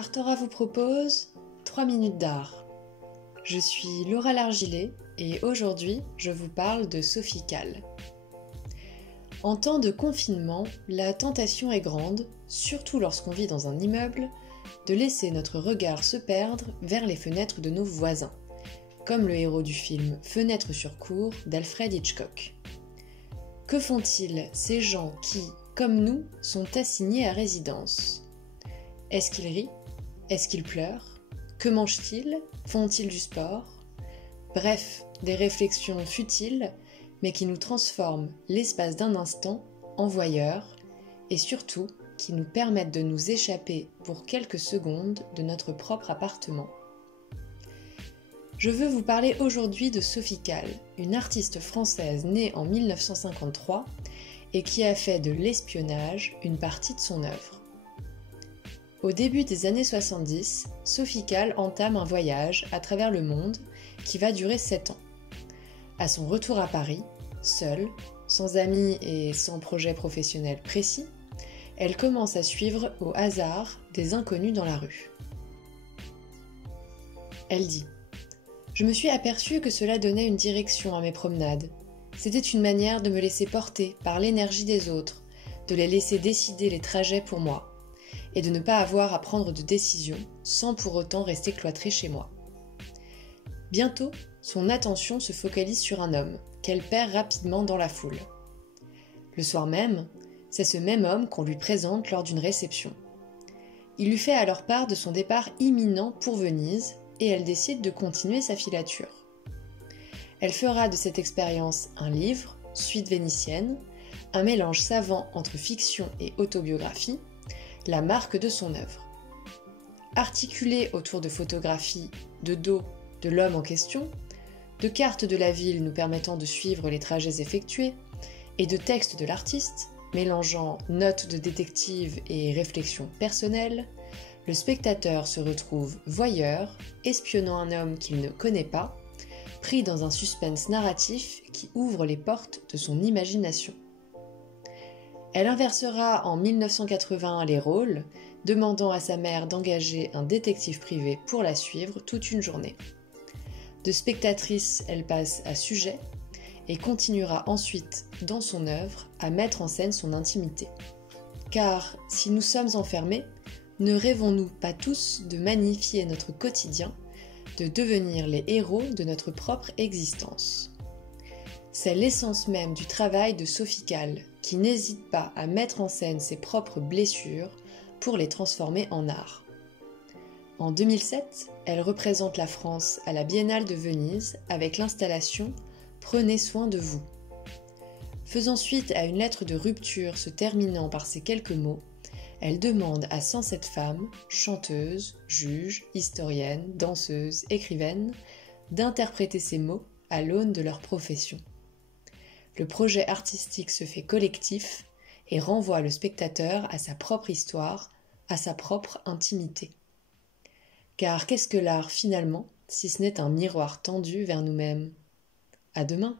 Artora vous propose 3 minutes d'art. Je suis Laura Largilet et aujourd'hui je vous parle de Sophie Calle. En temps de confinement, la tentation est grande, surtout lorsqu'on vit dans un immeuble, de laisser notre regard se perdre vers les fenêtres de nos voisins, comme le héros du film Fenêtre sur cour d'Alfred Hitchcock. Que font-ils ces gens qui, comme nous, sont assignés à résidence ? Est-ce qu'ils rient ? Est-ce qu'ils pleurent ? Que mangent-ils ? Font-ils du sport ? Bref, des réflexions futiles, mais qui nous transforment l'espace d'un instant en voyeurs, et surtout qui nous permettent de nous échapper pour quelques secondes de notre propre appartement. Je veux vous parler aujourd'hui de Sophie Calle, une artiste française née en 1953 et qui a fait de l'espionnage une partie de son œuvre. Au début des années 70, Sophie Calle entame un voyage à travers le monde qui va durer 7 ans. À son retour à Paris, seule, sans amis et sans projet professionnel précis, elle commence à suivre au hasard des inconnus dans la rue. Elle dit : « Je me suis aperçue que cela donnait une direction à mes promenades. C'était une manière de me laisser porter par l'énergie des autres, de les laisser décider les trajets pour moi, et de ne pas avoir à prendre de décision sans pour autant rester cloîtrée chez moi. » Bientôt, son attention se focalise sur un homme, qu'elle perd rapidement dans la foule. Le soir même, c'est ce même homme qu'on lui présente lors d'une réception. Il lui fait alors part de son départ imminent pour Venise et elle décide de continuer sa filature. Elle fera de cette expérience un livre, Suite vénitienne, un mélange savant entre fiction et autobiographie, la marque de son œuvre. Articulée autour de photographies de dos de l'homme en question, de cartes de la ville nous permettant de suivre les trajets effectués, et de textes de l'artiste, mélangeant notes de détective et réflexions personnelles, le spectateur se retrouve voyeur, espionnant un homme qu'il ne connaît pas, pris dans un suspense narratif qui ouvre les portes de son imagination. Elle inversera en 1981 les rôles, demandant à sa mère d'engager un détective privé pour la suivre toute une journée. De spectatrice, elle passe à sujet et continuera ensuite, dans son œuvre, à mettre en scène son intimité. Car, si nous sommes enfermés, ne rêvons-nous pas tous de magnifier notre quotidien, de devenir les héros de notre propre existence ? C'est l'essence même du travail de Sophie Calle, qui n'hésite pas à mettre en scène ses propres blessures pour les transformer en art. En 2007, elle représente la France à la Biennale de Venise avec l'installation « Prenez soin de vous ». Faisant suite à une lettre de rupture se terminant par ces quelques mots, elle demande à 107 femmes, chanteuses, juges, historiennes, danseuses, écrivaines, d'interpréter ces mots à l'aune de leur profession. Le projet artistique se fait collectif et renvoie le spectateur à sa propre histoire, à sa propre intimité. Car qu'est-ce que l'art finalement, si ce n'est un miroir tendu vers nous-mêmes ? À demain !